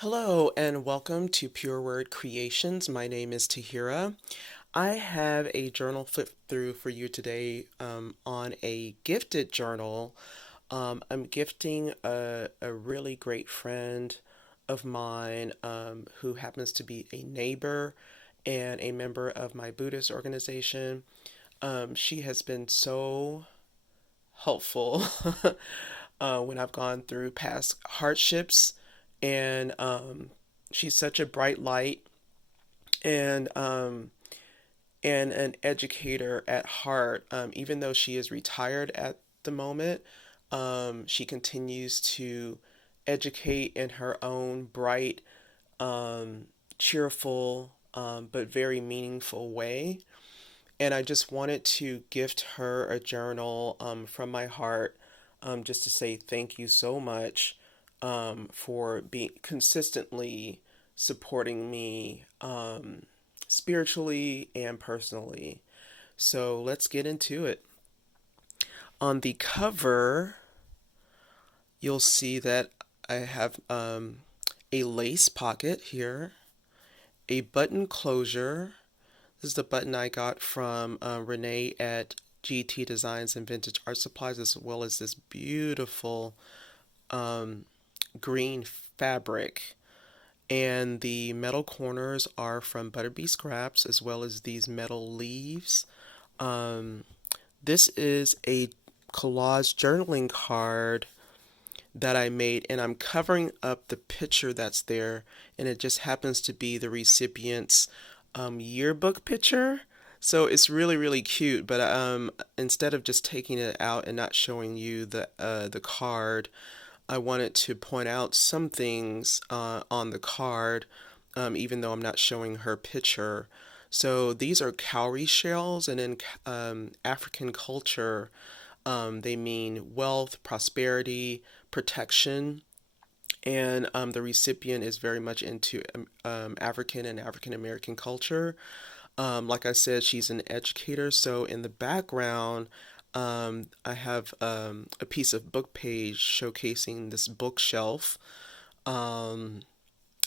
Hello and welcome to Pure Word Creations. My name is Tahira. I have a journal flip through for you today on a gifted journal. I'm gifting a really great friend of mine who happens to be a neighbor and a member of my Buddhist organization. She has been so helpful when I've gone through past hardships, and she's such a bright light and an educator at heart. Even though she is retired at the moment, she continues to educate in her own bright, cheerful, but very meaningful way. And I just wanted to gift her a journal from my heart, just to say thank you so much for being consistently supporting me spiritually and personally. So let's get into it. On the cover, you'll see that I have a lace pocket here, a button closure. This is the button I got from Renee at GT Designs and Vintage Art Supplies, as well as this beautiful um, green fabric. And the metal corners are from Butterbee Scraps, as well as these metal leaves. Um, this is a collage journaling card that I made, and I'm covering up the picture that's there, and it just happens to be the recipient's yearbook picture. So it's really, really cute. But instead of just taking it out and not showing you the card, I wanted to point out some things on the card, even though I'm not showing her picture. So these are cowrie shells, and in African culture, they mean wealth, prosperity, protection, and the recipient is very much into African and African American culture. Like I said, she's an educator, so in the background, I have a piece of book page showcasing this bookshelf. Um,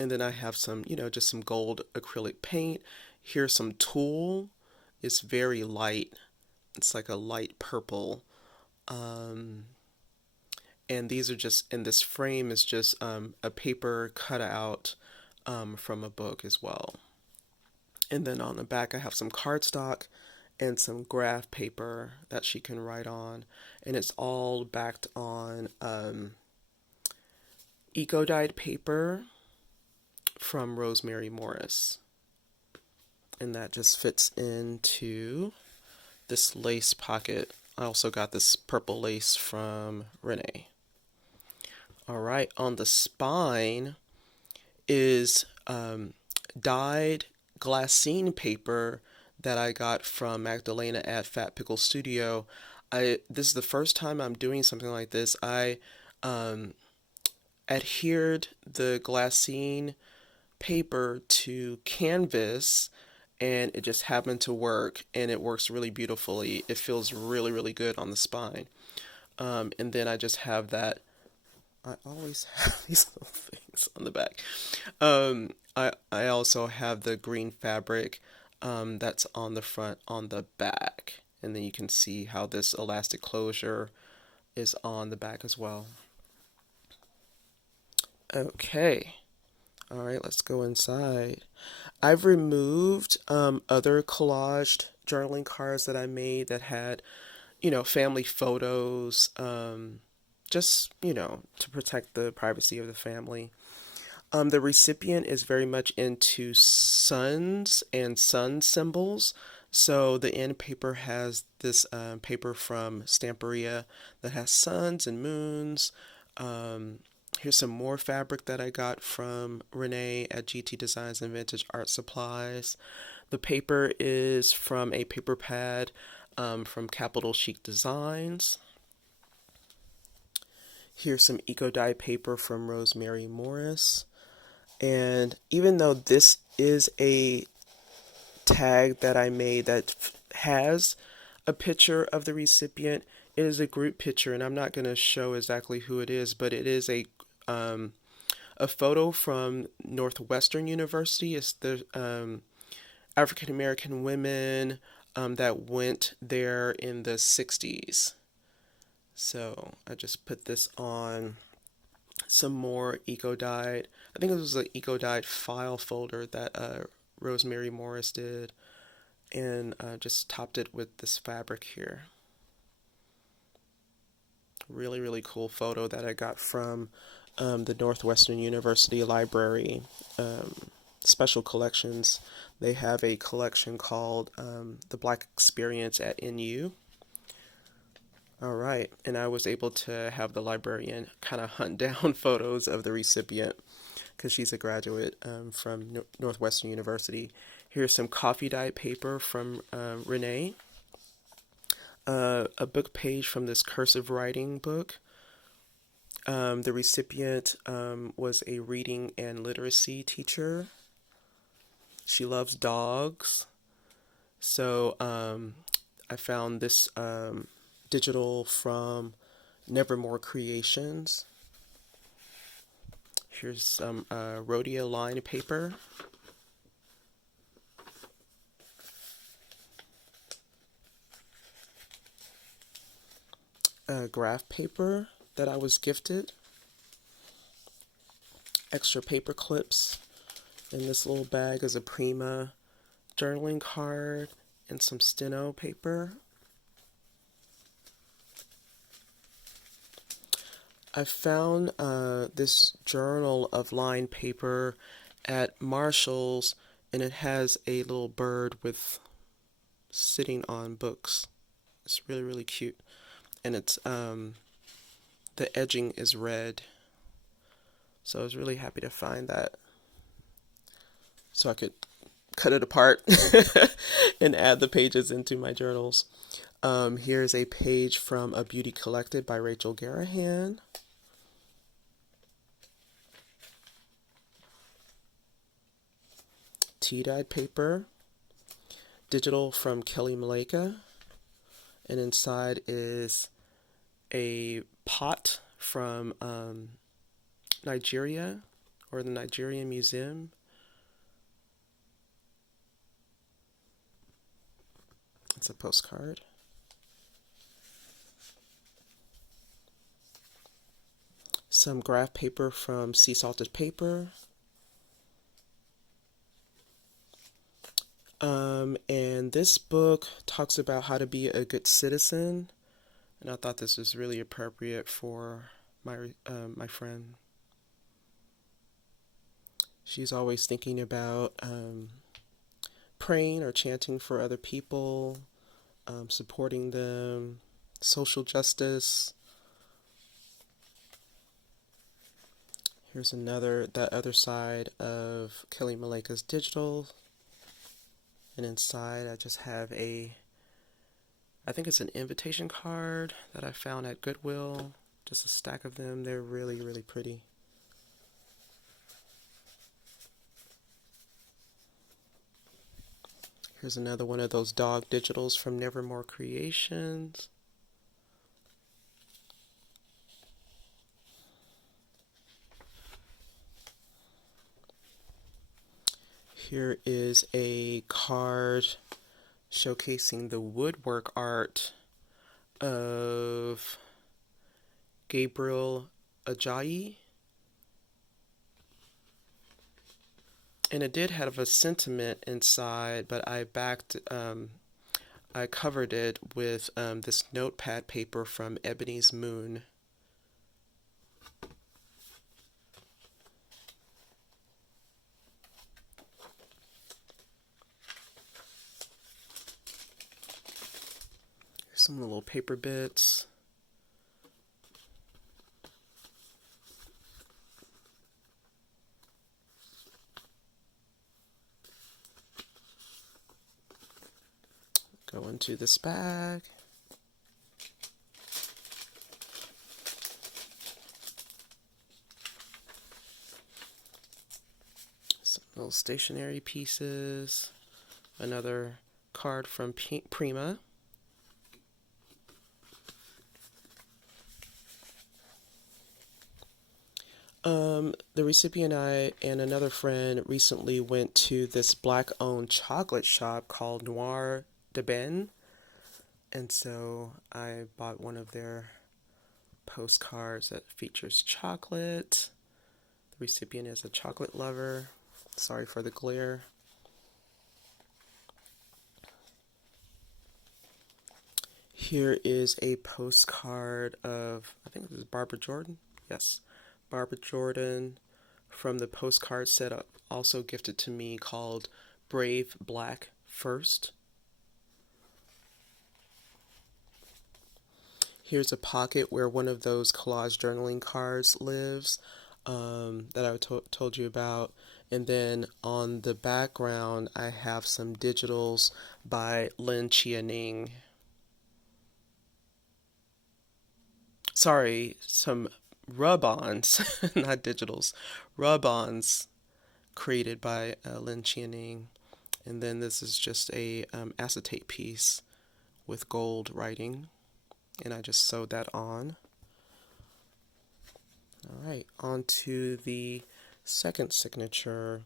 and then I have some, just some gold acrylic paint. Here's some tulle. It's very light. It's like a light purple. Um, and these are just, and this frame is just a paper cutout from a book as well. And then on the back, I have some cardstock and some graph paper that she can write on. And it's all backed on eco-dyed paper from Rosemary Morris. And that just fits into this lace pocket. I also got this purple lace from Renee. All right, on the spine is dyed glassine paper that I got from Magdalena at Fat Pickle Studio. This is the first time I'm doing something like this. I um, adhered the glassine paper to canvas, and it just happened to work, and it works really beautifully. It feels really, really good on the spine. And then I just have that. I always have these little things on the back. I also have the green fabric that's on the front on the back. And then you can see how this elastic closure is on the back as well. Okay. All right, let's go inside. I've removed other collaged journaling cards that I made that had, family photos, just, to protect the privacy of the family. The recipient is very much into suns and sun symbols. So the end paper has this paper from Stamperia that has suns and moons. Um, Here's some more fabric that I got from Renee at GT Designs and Vintage Art Supplies. The paper is from a paper pad from Capital Chic Designs. Here's some eco dye paper from Rosemary Morris. And even though this is a tag that I made that has a picture of the recipient, it is a group picture, and I'm not going to show exactly who it is, but it is a a photo from Northwestern University. It's the African American women that went there in the 60s. So I just put this on some more Eco Dyed. I think it was an Eco Dyed file folder that Rosemary Morris did, and just topped it with this fabric here. Really, really cool photo that I got from the Northwestern University Library Special Collections. They have a collection called The Black Experience at NU. All right, and I was able to have the librarian kind of hunt down photos of the recipient because she's a graduate from Northwestern University. Here's some coffee dyed paper from Renee, a book page from this cursive writing book. The recipient was a reading and literacy teacher. She loves dogs. So I found this digital from Nevermore Creations. Here's some Rhodia line paper. Graph paper that I was gifted. Extra paper clips. In this little bag is a Prima journaling card and some steno paper. I found this journal of lined paper at Marshall's, and it has a little bird with sitting on books. It's really, really cute. And it's the edging is red. So I was really happy to find that. So I could cut it apart and add the pages into my journals. Here's a page from A Beauty Collected by Rachel Garahan. Tea-dyed paper. Digital from Kelly Maleka. And inside is a pot from Nigeria, or the Nigerian Museum. It's a postcard. Some graph paper from Sea Salted Paper. And this book talks about how to be a good citizen, and I thought this was really appropriate for my friend. She's always thinking about praying or chanting for other people, supporting them, social justice. Here's that other side of Kelly Maleka's digital. And inside I just have I think it's an invitation card that I found at Goodwill. Just a stack of them. They're really, really pretty. Here's another one of those dog digitals from Nevermore Creations. Here is a card showcasing the woodwork art of Gabriel Ajayi. And it did have a sentiment inside, but I covered it with this notepad paper from Ebonii's Moon. Here's some little paper bits. Go into this bag. Some little stationery pieces. Another card from Prima. The recipient and I and another friend recently went to this black-owned chocolate shop called Noir de Ben, and so I bought one of their postcards that features chocolate. The recipient is a chocolate lover. Sorry for the glare. Here is a postcard of, I think this is Barbara Jordan. Yes, Barbara Jordan from the postcard set up, also gifted to me, called Brave Black First. Here's a pocket where one of those collage journaling cards lives, that I told you about. And then on the background, I have some digitals by Lin Chianing. Sorry, some rub-ons, not digitals, rub-ons created by Lin Chianing. And then this is just a acetate piece with gold writing, and I just sewed that on. All right, on to the second signature.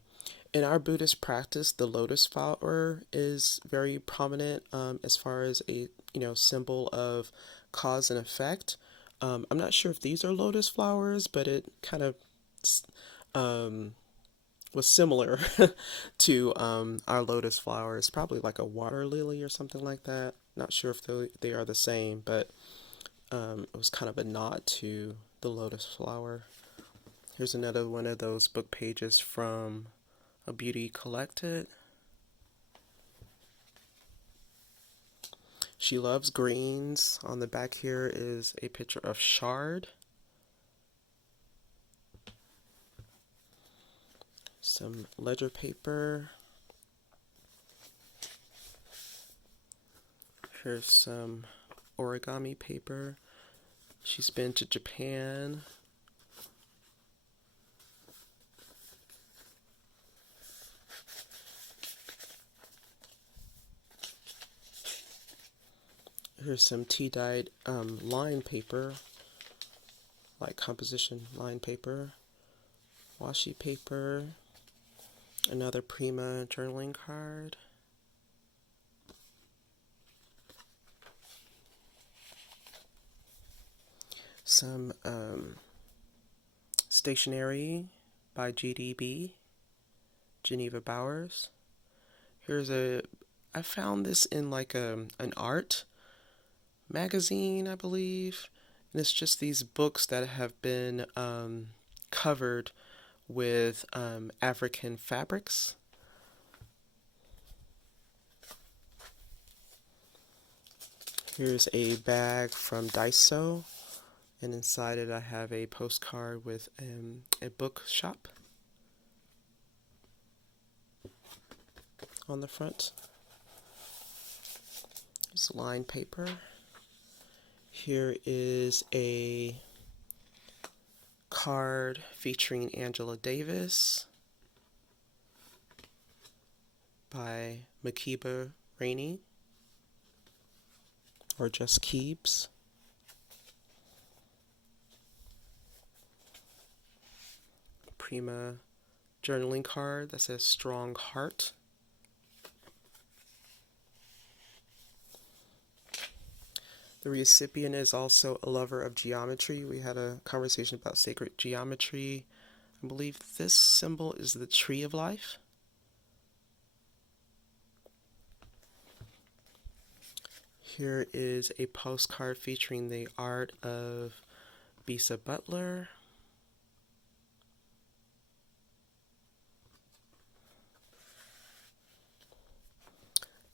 In our Buddhist practice, the lotus flower is very prominent as far as a symbol of cause and effect. I'm not sure if these are lotus flowers, but it kind of um, was similar to our lotus flowers, probably like a water lily or something like that. Not sure if they are the same, but it was kind of a nod to the lotus flower. Here's another one of those book pages from A Beauty Collected. She loves greens. On the back here is a picture of Shard. Some ledger paper. Here's some origami paper. She's been to Japan. Here's some tea-dyed line paper, like composition line paper, washi paper, another Prima journaling card, some stationery by GDB, Geneva Bowers. I found this in like an art magazine, I believe, and it's just these books that have been covered with African fabrics. Here's a bag from Daiso, and inside it I have a postcard with a bookshop on the front. It's lined paper. Here is a card featuring Angela Davis by Makiba Rainey, or just Keebs. Prima journaling card that says Strong Heart. The recipient is also a lover of geometry. We had a conversation about sacred geometry. I believe this symbol is the tree of life. Here is a postcard featuring the art of Bisa Butler.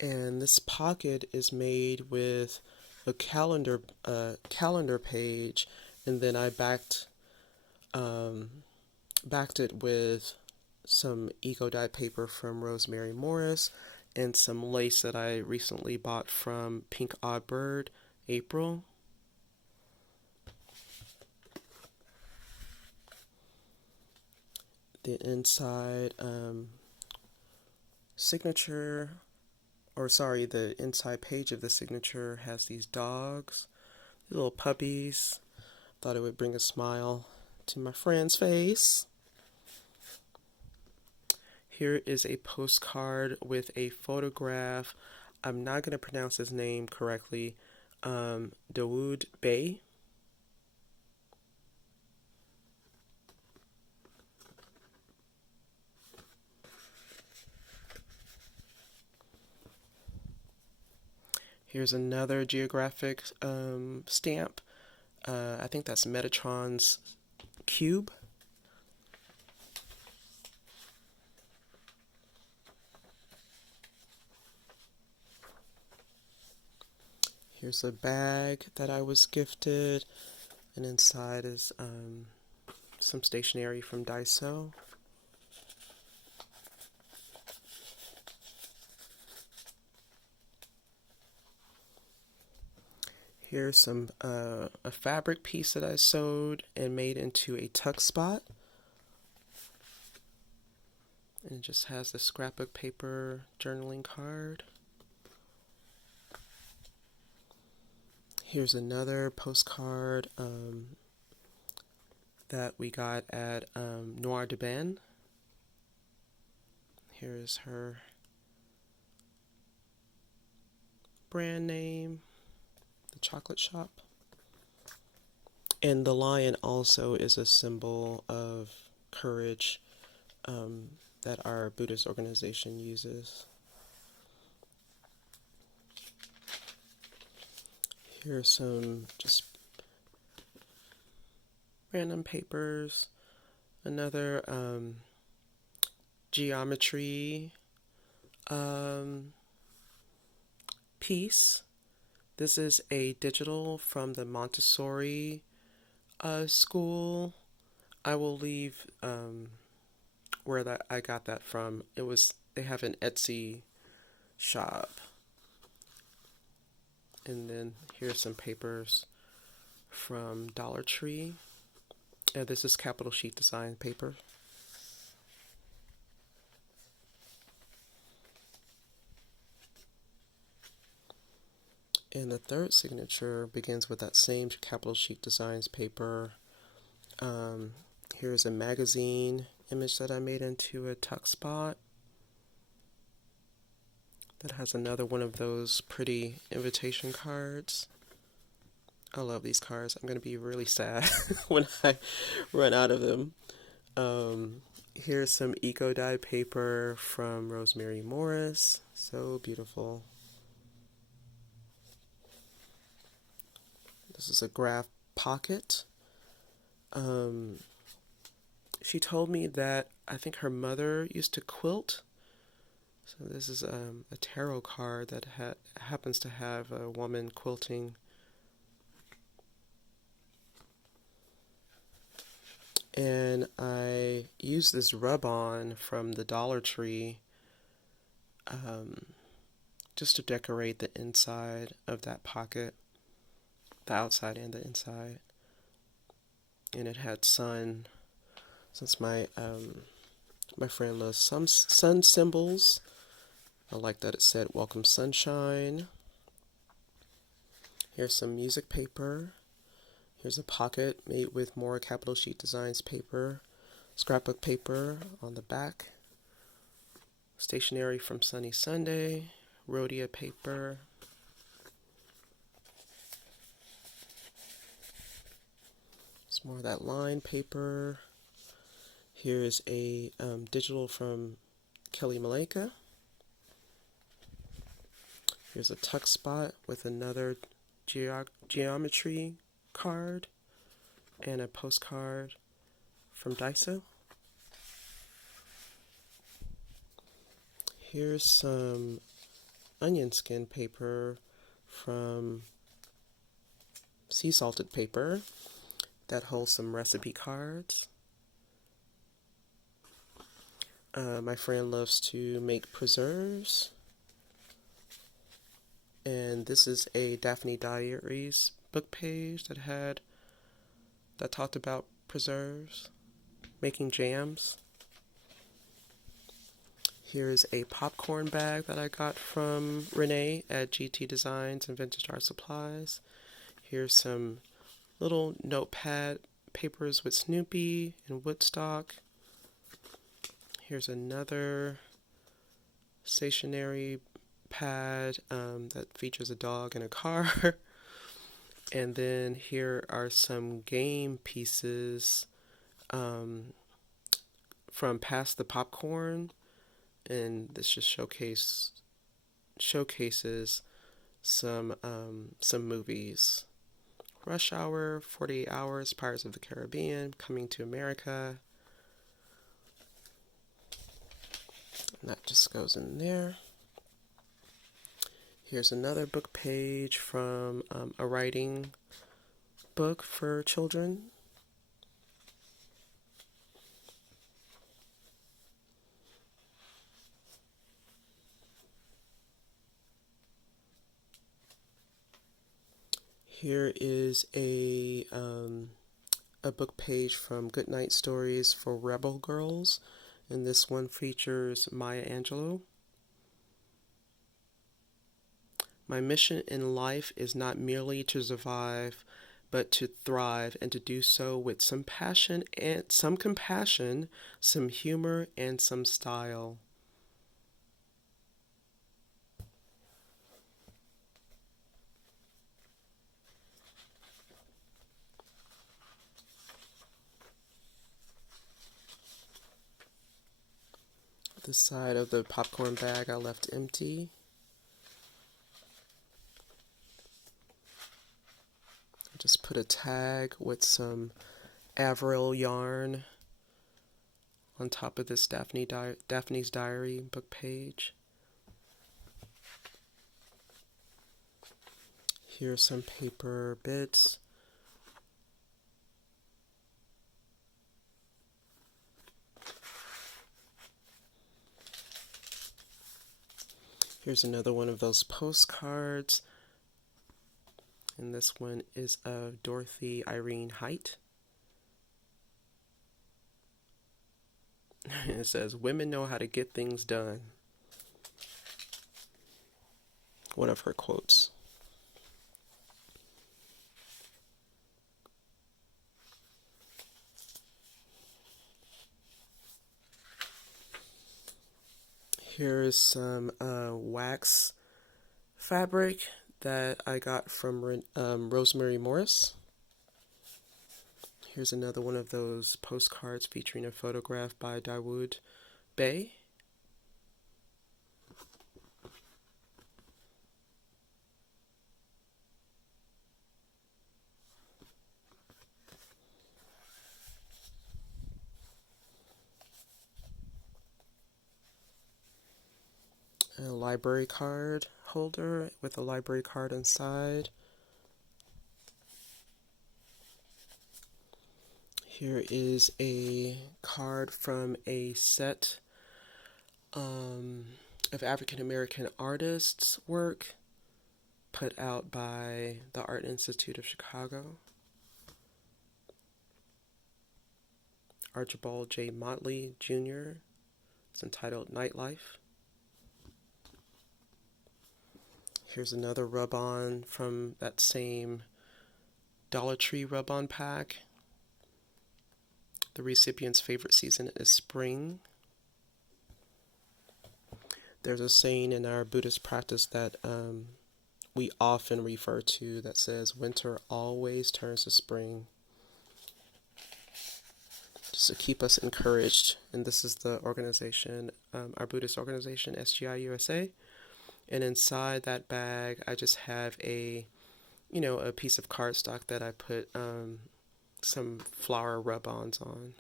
And this pocket is made with a calendar page, and then I backed it with some eco dye paper from Rosemary Morris and some lace that I recently bought from PinkOddBird, April. The inside the inside page of the signature has these dogs, little puppies. Thought it would bring a smile to my friend's face. Here is a postcard with a photograph. I'm not going to pronounce his name correctly. Dawood Bey. Here's another geographic stamp. I think that's Metatron's cube. Here's a bag that I was gifted, and inside is some stationery from Daiso. Here's a fabric piece that I sewed and made into a tuck spot. And it just has the scrapbook paper journaling card. Here's another postcard that we got at Noir de Ben. Here's her brand name, the chocolate shop. And the lion also is a symbol of courage that our Buddhist organization uses. Here's some just random papers. Another geometry piece. This is a digital from the Montessori school. I will leave where I got that from. They have an Etsy shop. And then here's some papers from Dollar Tree. This is capital sheet design paper. And the third signature begins with that same capital sheet designs paper. Here's a magazine image that I made into a tuck spot. That has another one of those pretty invitation cards. I love these cards. I'm going to be really sad when I run out of them. Here's some eco dye paper from Rosemary Morris. So beautiful. This is a graph pocket. She told me that I think her mother used to quilt. So this is a tarot card that happens to have a woman quilting. And I used this rub-on from the Dollar Tree just to decorate the inside of that pocket, the outside and the inside. And it had sun, since my friend loves some sun symbols. I like that it said welcome sunshine. Here's some music paper. Here's a pocket made with more capital sheet designs paper, scrapbook paper on the back, stationery from Sunny Sunday, rhodia paper. Some more of that line paper. Here's a digital from Kelly Maleka. Here's a tuck spot with another geometry card and a postcard from Daiso. Here's some onion skin paper from sea salted paper that holds some recipe cards. My friend loves to make preserves. And this is a Daphne Diaries book page that talked about preserves, making jams. Here's a popcorn bag that I got from Renee at GT Designs and Vintage Art Supplies. Here's some little notepad papers with Snoopy and Woodstock. Here's another stationery pad that features a dog and a car. And then here are some game pieces from Pass the Popcorn, and this just showcases some movies. Rush Hour, 48 Hours, Pirates of the Caribbean, Coming to America. And that just goes in there. Here's another book page from a writing book for children. Here is a book page from Goodnight Stories for Rebel Girls, and this one features Maya Angelou. My mission in life is not merely to survive, but to thrive, and to do so with some passion and some compassion, some humor, and some style. The side of the popcorn bag I left empty. I just put a tag with some Avril yarn on top of this Daphne's Diary book page. Here's some paper bits. Here's another one of those postcards. And this one is of Dorothy Irene Height. It says, "Women know how to get things done." One of her quotes. Here is some wax fabric that I got from Rosemary Morris. Here's another one of those postcards featuring a photograph by Dawood Bey. A library card holder with a library card inside. Here is a card from a set of African American artists' work put out by the Art Institute of Chicago. Archibald J. Motley Jr. It's entitled Nightlife. Here's another rub-on from that same Dollar Tree rub-on pack. The recipient's favorite season is spring. There's a saying in our Buddhist practice that we often refer to that says, "Winter always turns to spring." Just to keep us encouraged. And this is the organization, our Buddhist organization, SGI USA. And inside that bag, I just have a piece of cardstock that I put some flower rub-ons on.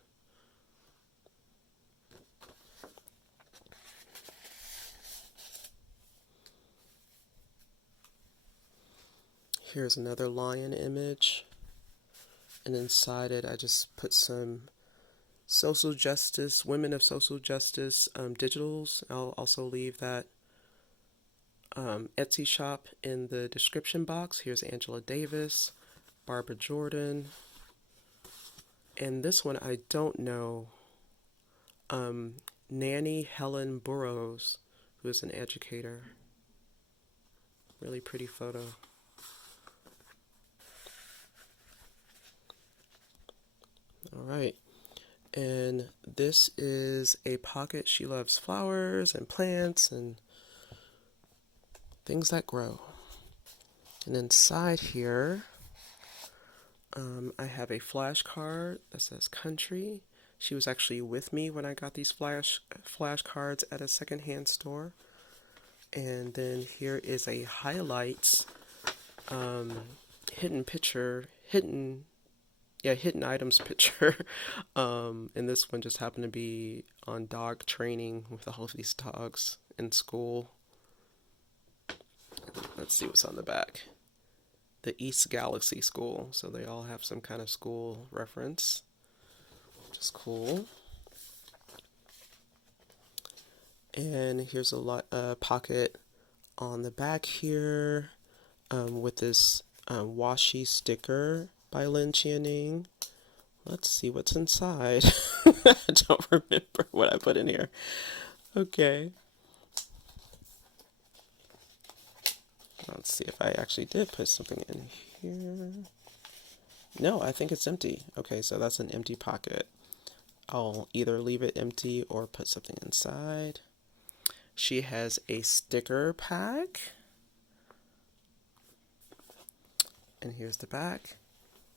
Here's another lion image. And inside it, I just put some social justice, women of social justice digitals. I'll also leave that Etsy shop in the description box. Here's Angela Davis, Barbara Jordan, and this one I don't know. Nanny Helen Burroughs, who is an educator. Really pretty photo. All right. And this is a pocket. She loves flowers and plants and things that grow. And inside here, I have a flashcard that says country. She was actually with me when I got these flashcards at a secondhand store. And then here is a highlights hidden picture, hidden items picture. And this one just happened to be on dog training with all of these dogs in school. Let's see what's on the back. The East Galaxy School, so they all have some kind of school reference, which is cool. And here's a pocket on the back here with this washi sticker by Lin Chianing. Let's see what's inside. I don't remember what I put in here. Okay. Let's see if I actually did put something in here. No, I think it's empty. Okay, so that's an empty pocket. I'll either leave it empty or put something inside. She has a sticker pack. And here's the back.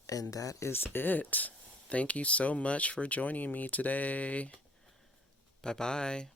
And that is it. Thank you so much for joining me today. Bye-bye.